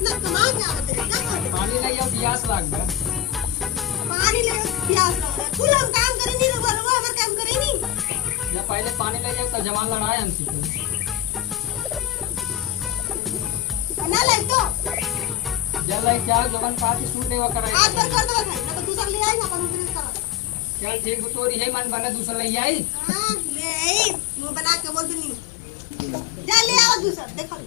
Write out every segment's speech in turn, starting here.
इतना कमा के आवत है क्या कहते पानी नहीं अब प्यास लाग गया। पानी ले प्यास लग रहा है कुल हम काम करे नहीं रुआ रुआ अगर काम करे नहीं या पहले पानी ले जाओ तो जवान लड़ाए हमसे ना ले तो जल ले क्या जवान पार्टी सूट नहीं कराई आज पर कर दो भाई ना तो दूसरा ले आई ना अपन दूसरे करा चल ठीक तोरी है मन बने दूसरा ले आई हां ले आई मुंह बना के बोल दूनी जा ले आओ दूसरा देखो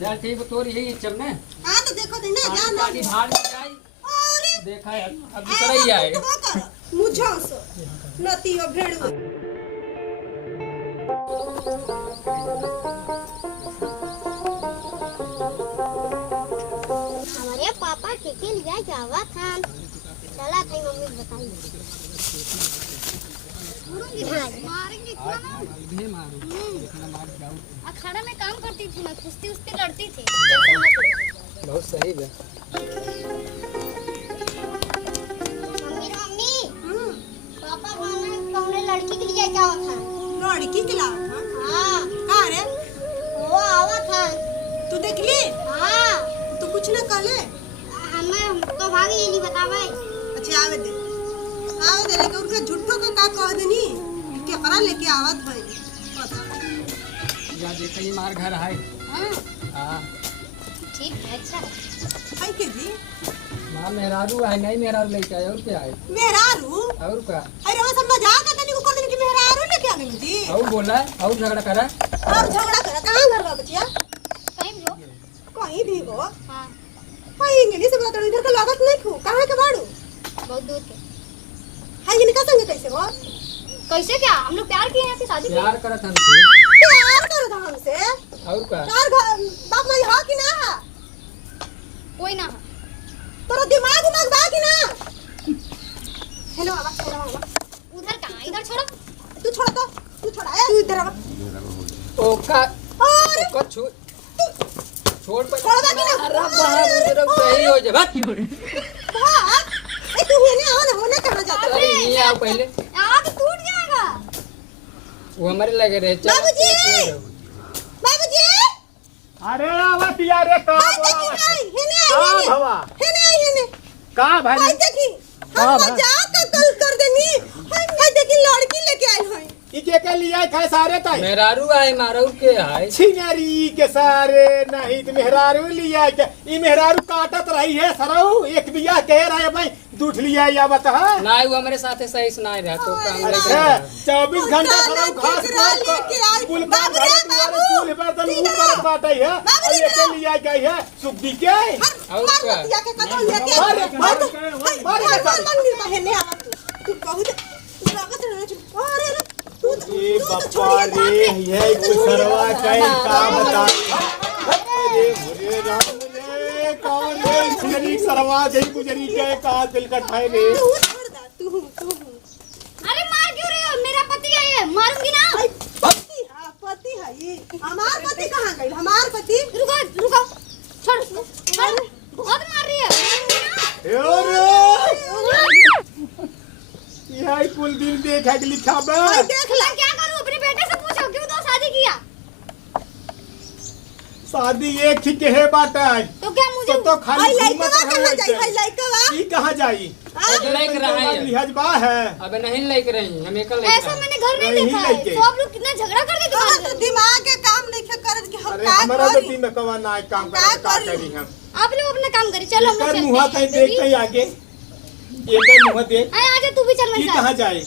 चल ठीक तोरी है चल ने हां तो देखो दे ना जा ना पार्टी भाड़ में जाई अरे देखा है अब दूसरा ही आए मुझो सो नती ओ भेड़ू हमारे पापा टिफिन लिया जावा था चला थे मम्मी बताई मारेंगे भी मारो इतना मार जाओ अखाड़ा में काम करती थी मैं कुश्ती उस्ती लड़ती थी बहुत सही है मम्मी मम्मी पापा कहना तुमने लड़की के लिए जावा था लड़की के लावा था हाँ का रे वो आवा था तू देख ली हाँ तू कुछ ना कहले हमें तो भाग ये नहीं बतावे अच्छा आवे दे लेके उनके झूठो का कह देनी के करा लेके आवत भाई पता या देखा ये मार घर है हाँ हां ठीक है अच्छा है है के जी मां मेहरारू है नहीं मेहरारू लेके आए और क्या है मेहरारू और क्या अरे वो सब मजाक करते नहीं को कर देनी कि मेहरारू लेके आ गई जी और बोला और झगड़ा करा और झगड़ा करा कहां घर बा बचिया कहीं भी हो कहीं भी हो हाँ भाई इंग्लिश में तो इधर का लागत नहीं खू कहां के बाड़ू बहुत दूर के हां इनका संग कैसे हो कैसे क्या हम लोग प्यार किए हैं फिर शादी प्यार करत हमसे प्यार करो था हमसे और क्या चार बाप माई हा कि ना हा कोई ना तोरा दिमाग बा कि ना हेलो आवा उधर कहाँ इधर छोड़ो तू छोड़ तो तू छोड़ा है तू इधर आवा ओका अरे ओका छोड़ पर छोड़ दे कि ना अरे बाप रे सही हो जा बात हां ए तू हेने आओ ना होने कहां जाता अरे ये आओ पहले यहाँ तो टूट जाएगा वो हमारे लगे रहे बाबूजी बाबूजी अरे आवत यार रे का बोलावा हेने का आई भवा हेने का भाई भाई देखी हम मजाक कल कर देनी भाई देखी लड़की लेके आई हई ई के लिए खाए सारे ताई मेहरारू आए मारू के आए छिंगरी के सारे नहीं तो मेहरारू लिया के ई मेहरारू काटत रही है सरऊ एक बिया कह रहा भाई दूठ लिया या बता ना वो हमारे साथ ऐसे सुनाई रहा तो काम लेके है आया। 24 घंटा सरऊ घास लेके आई। कुल बाबू रे, बाबू। कुल बर्तन मुंह पर बाटै है और ये के लिया गई है सुब्दी के और क्या या के कतौ लेके मार मार मार मंदिर में हेने आवा तू बहुत लागत रहे अरे तू ए बापा रे ये गुसरवा कई काम बता अरे भरे राम रे कौन है छरी सरवा गई गुजरी के का दिल का ठाए रे तू अरे मार क्यों रहे हो मेरा पति है ये मारूंगी ना पति है ये हमार पति कहां गई हमार पति रुको रुको छोड़ छोड़ बहुत मार रही है यही कुल दिन देखा के लिखा बा देख ले क्या करूं अपने बेटे से पूछो क्यों तो शादी किया शादी एक ही के है बाटा तो क्या मुझे तो खाली भाई घूमत लइकवा कहां रहे जाई भाई लइकवा ई कहां जाई लेक रहा है लिहाज बा है अबे नहीं लेक रही हम एकल लेक ऐसा मैंने घर में नहीं देखा है लेके। तो आप लोग कितना झगड़ा करके दुकान तो पे दिमाग के काम नहीं करत कि हम अरे का हमारा करी बेटी में कवा ना काम का कर का करी? करी हम आप लोग अपना काम करिए चलो हम लोग कर मुहा चलते कहीं देखते ही आगे एक मुहा देख आए आजा तू भी चल ई मेरे कहां साथ जाए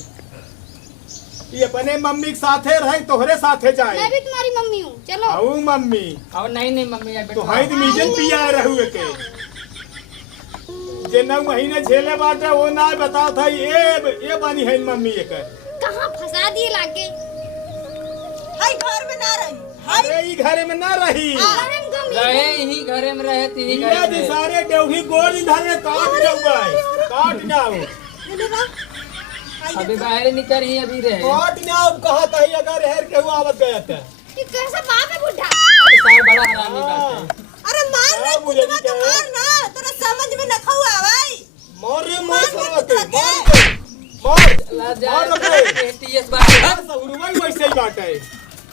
ये अपने मम्मी के साथे रहे तोहरे साथे जाए मैं भी तुम्हारी मम्मी हूँ चलो आऊ मम्मी अब नहीं मम्मी या तो बेटा हाइद मिजन पिया रहुए के जे 9 महीने झेले बाटे वो ना बताओ था ये बानी है मम्मी ये कर कहाँ फंसा दिए लाके हाय घर में ना रही अरे ई घरे में ना रही अरे हम गम रहे ही घरे में रहे ती ही ये घरे जी में सारे देवही गोड़ इधर काट जाऊंगा काट जाओ हेने बा अभी बाहर निकल ही अभी रहे काट जाओ कहा था अगर हेर के हुआ आवत गया था ये कैसा बाप है बुढ़ा सार बड़ा हरामी बात है अरे मार रे मुझे कुतवा तो नहीं मार ना तोरा समझ में न खौआ भाई मारे मार मार के मार मार ला जा मार रे टीएस बात उड़वाई वैसे ही बात है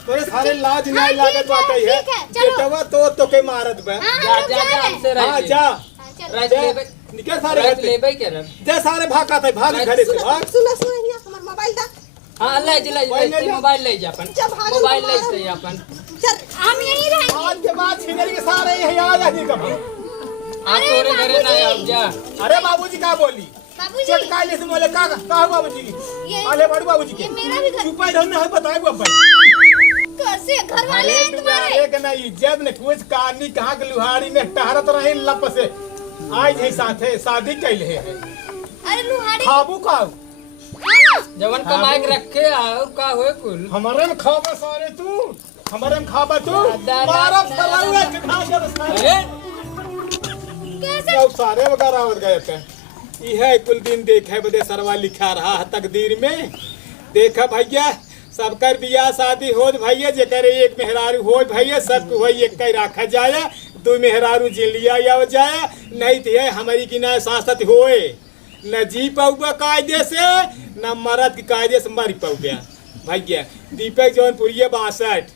तोरे सारे लाज नहीं लागत बात है ठीक है, चलो। बेटवा तो के मारत बे जा जा जा हमसे हां रह जा रज लेबे निकल सारे रज घर से लेबे के रज जा सारे भागत है भाग घरे से भाग सुनो सुनो यहाँ हमार मोबाइल दा हां ले जा मोबाइल ले जा अपन जब भागल मोबाइल ले मोबाइल। से अपन चल हम यहीं रहेंगे। आज के बाद छिनरी के सारे यही आ जाएगी कभी आ तोरे घरे ना आओ जा अरे बाबूजी का बोली बाबूजी चटकाई से बोले का बाबूजी ये आले बड़ू बाबूजी के ये मेरा भी घर चुपाई धरना है बताए बाबा कैसे घर वाले अरे हैं तुम्हारे। तुम्हारे के ना इज्जत ने कुछ कहानी कहाँ के लुहाड़ी में टहरत रहे लप से आज है साथे शादी कैले है अरे लुहाड़ी खाबू का खाना जवन कमाई के रखे और का होए कुल हमारे में खाबा सारे तू हमारे में खाबा तू दादा, मारा दादा, फलाऊंगा के खा के सारे अरे कैसे क्या सारे वगैरह आवत गए थे यह कुल दिन देखे बदे सरवा लिखा रहा है तकदीर में देखा भैया सबकर बियाह शादी हो भैया जेकर एक मेहरारू हो भैया सब वही एक कई रखा जाए दो मेहरारू जिन लिया या जाए नहीं तो ये हमारी की ना सांसत होए न जी पाऊगा कायदे से न मरद की कायदे से मर पाऊगा भैया दीपक जौनपुरिया 62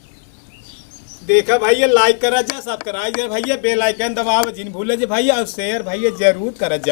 देखा भैया लाइक करा जा सब्सक्राइब भैया बेल आइकन दबाव जिन भूले जे भैया और शेयर भैया जरूर करा जा।